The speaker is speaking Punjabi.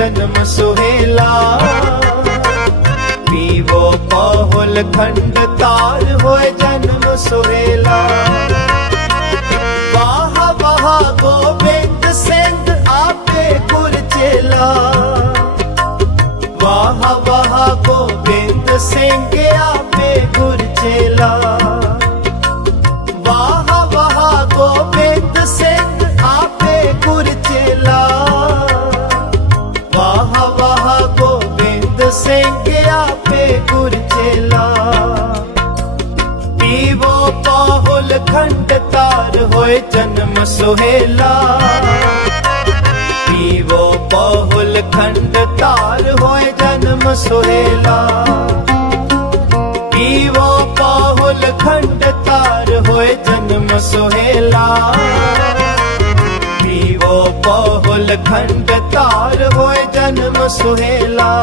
ਜਨਮ ਸੁਹੇਲਾ। ਪੀਵੋ ਪਹੁਲ ਖੰਡ ਤਾਲ ਹੋਏ ਜਨਮ ਸੁਹੇਲਾ। ਵਾਹ ਵਾਹ ਸਿੰਘ ਆਪੇ ਗੁਰ ਵਾਹ ਵਾਹ ਗੋਬਿੰਦ ਸਿੰਘ ਸਿੰਘ ਆਪੇ ਗੁਰ ਚੇਲਾ ਪੀਵੋ ਪਾਹੁਲ ਖੰਡ ਤਾਰ ਹੋਏ ਜਨਮ ਸੁਹੇਲਾ। ਪੀਵੋ ਪਾਹੁਲ ਖੰਡ ਤਾਰ ਹੋਏ ਜਨਮ ਸੁਹੇਲਾ। ਪੀਵੋ ਪਾਹੁਲ ਖੰਡ ਤਾਰ ਹੋਏ ਜਨਮ ਸੁਹੇਲਾ। ਪੀਵੋ ਪਾਹੁਲ ਖੰਡ ਤਾਰ ਹੋਏ ਜਨਮ ਸੁਹੇਲਾ।